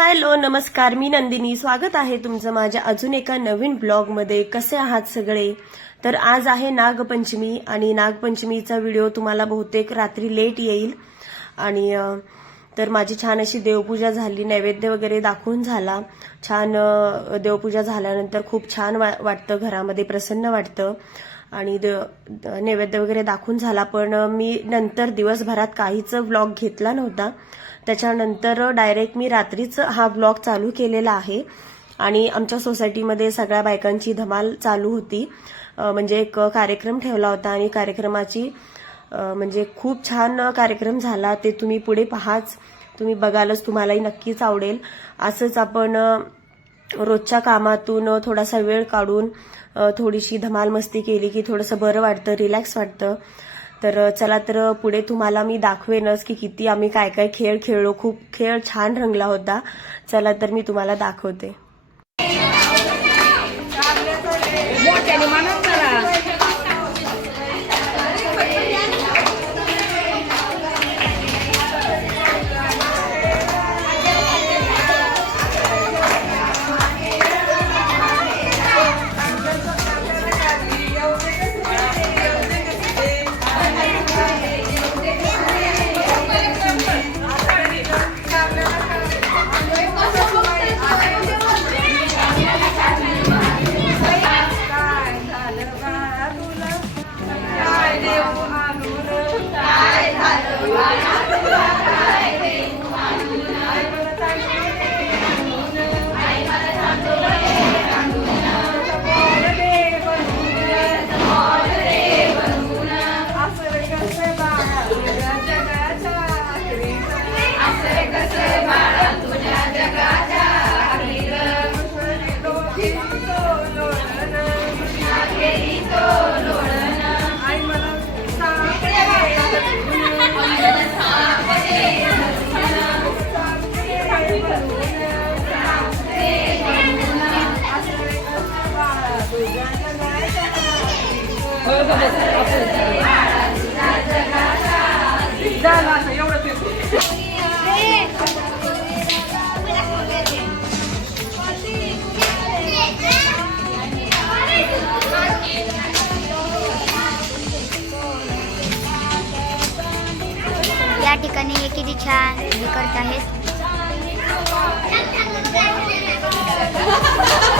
Hello नमस्कार. मी नंदिनी. स्वागत आहे तुमचं माझ्या अजून एका नवीन ब्लॉगमध्ये. कसे आहात सगळे? तर आज आहे नागपंचमी आणि नागपंचमीचा व्हिडिओ तुम्हाला बहुतेक रात्री लेट येईल. आणि तर माझी छान अशी देवपूजा झाली नैवेद्य वगैरे दाखवून झाला. छान देवपूजा झाल्यानंतर खूप छान वा वाटतं घरामध्ये प्रसन्न वाटतं. आणि द- नैवेद्य वगैरे दाखवून झाला. पण मी नंतर दिवसभरात काहीच व्लॉग घेतला नव्हता. त्याच्यानंतर डायरेक्ट मी रात्रीच हा व्लॉग चालू केलेला आहे. आणि आमच्या सोसायटीमध्ये सगळ्या बायकांची धमाल चालू होती. म्हणजे एक कार्यक्रम ठेवला होता आणि कार्यक्रमाची म्हणजे खूप छान कार्यक्रम झाला. ते तुम्ही पुढे पहाच. तुम्ही बघालच तुम्हालाही नक्कीच आवडेल. असंच आपण रोजच्या कामातून थोडासा वेळ काढून थोडीशी धमाल मस्ती केली की थोडंसं बरं वाटतं रिलॅक्स वाटतं. तर चला तर पुढे तुम्हाला मी दाखवेनच की किती आम्ही काय काय खेळ खेळलो. खूप खेळ छान रंगला होता. चला तर मी तुम्हाला दाखवते. या ठिकाणी हे किती छान हे करत आहेत.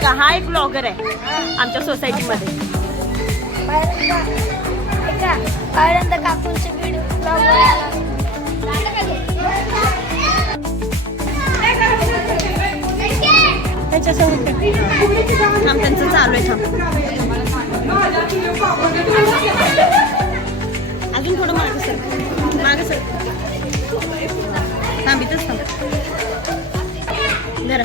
बघा हा एक ब्लॉगर आहे आमच्या सोसायटीमध्ये पहिल्यांदा थांब त्यांचं चालू आहे थांब. अजून थोडं मागं सर मागं सर. थांब इथंच थांब. जरा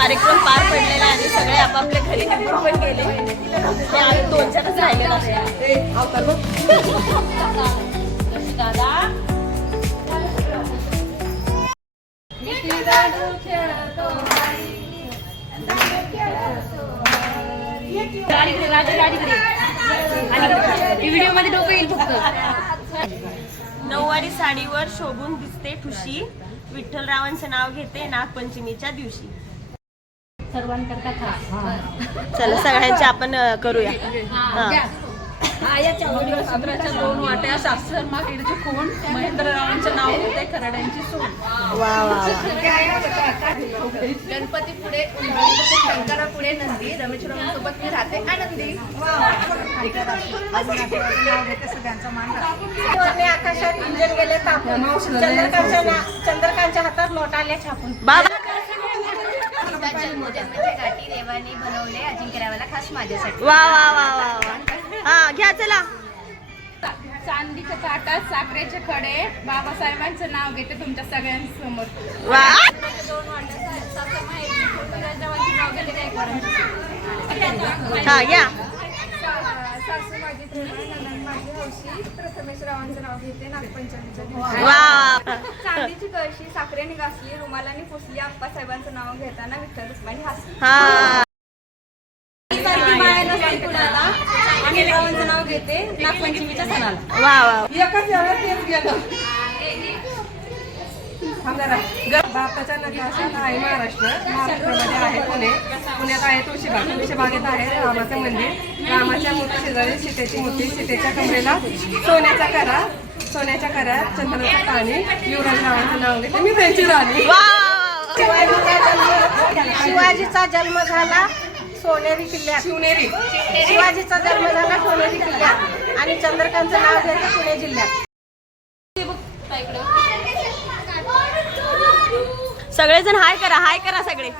कार्यक्रम पार पडलेला आणि सगळे आपापल्या घरी निघून पण गेले. आम्ही दोन चारच राहिलेला व्हिडिओमध्ये डोकं येईल फक्त. नऊवारी साडीवर शोभून दिसते ठुशी. विठ्ठलरावांचं नाव घेते नागपंचमीच्या दिवशी. सर्वांकरता खास. चला सगळ्यांचे आपण करूया. हा. सतराच्या दोन वाट्या शास्त्र माकडीचे खून महेंद्ररावांचे नाव होते खराड्यांची सून. वा वा वा. गणपती पुढे शंकरा पुढे नंदी रमेश्वरांसोबत मी राहते आनंदी. आकाशात इंजन गेले तापून. चंद्रकांतच्या ना- चंद्रकांतच्या हातात लोटाले छापून. बाबा! जन्माच्या गाठी देवाने बनवले अजिंक्यरावाला खास माझ्यासाठी. वा वा वा वा वा. हा घ्या चला. चांदीच्या ताटात साखरेचे खडे. बाबासाहेबांचं नाव घेते तुमच्या सगळ्यांसमोर. वा. नाव घेते काय करायचं हा घ्या. सासू माझी प्रेमा माझी हौशी. प्रथमेश रावांचं नाव घेते नागपंचमीच्या दिवशी. चांदीची कळशी साखरेने घासली रुमालाने पुसली आप्पासाहेबांचं नाव घेताना विठ्ठल रुक्मानी हसली. आणि रावांचं नाव घेते नागपंचमीच्या सणाला. एकच तेच गेलं. भारताच्या नकाशात आहे महाराष्ट्र. महाराष्ट्रामध्ये आहे पुणे. पुण्यात आहे तुळशीबाग. तुळशीबागेत आहे रामाचं मंदिर. रामाच्या मूर्ती शेजारी सीतेची मूर्ती. सीतेच्या कमरेला सोन्याचा करा. सोन्याच्या करात चंद्राचं पाणी. युवराज रावांचं नाव घेते मी त्यांची राणी. वा शिवाजीचा जन्म झाला सोनेरी किल्ल्यात. शिवनेरी. शिवाजीचा जन्म झाला सोनेरी किल्ल्यात. आणि चंद्रकांतचं नाव घेते पुणे जिल्ह्यात. सगळेजण हाय करा हाय करा सगळे.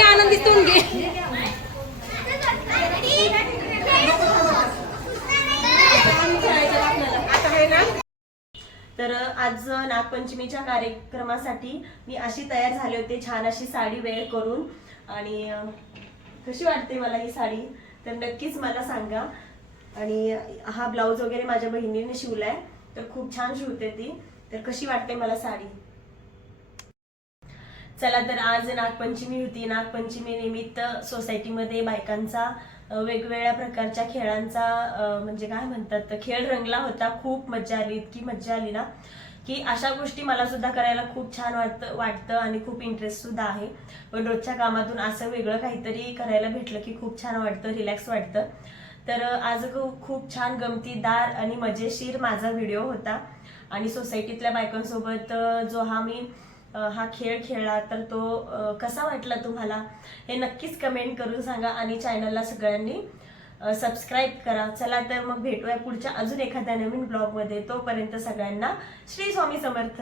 आनंदीतून घे. तर आज नागपंचमीच्या कार्यक्रमासाठी मी अशी तयार झाले होते छान अशी साडी वेअर करून. आणि कशी वाटते मला ही साडी? तर नक्कीच मला सांगा. आणि हा ब्लाऊज वगैरे माझ्या बहिणीने शिवलाय. तर खूप छान शिवते ती. तर कशी वाटते मला साडी? चला तर आज नागपंचमी होती. नागपंचमी निमित्त सोसायटीमध्ये बायकांचा वेगवेगळ्या प्रकारच्या खेळांचा म्हणजे काय म्हणतात खेळ रंगला होता. खूप मज्जा आली. इतकी मज्जा आली ना. की अशा गोष्टी मला सुद्धा करायला खूप छान वाटतं वाटतं आणि खूप इंटरेस्ट सुद्धा आहे. पण रोजच्या कामातून असं वेगळं काहीतरी करायला भेटलं की खूप छान वाटतं रिलॅक्स वाटतं. तर आज खूप छान गमतीदार आणि मजेशीर माझा व्हिडिओ होता. आणि सोसायटीतल्या बायकांसोबत जो हा मी हा खेळ खेळला तर तो कसा वाटला तुम्हाला? हे नक्कीच कमेंट करून सांगा आणि चॅनलला सगळ्यांनी सबस्क्राईब करा. चला तर मग भेटूया पुढच्या अजून एखाद्या नवीन ब्लॉगमध्ये तोपर्यंत सगळ्यांना श्री स्वामी समर्थ.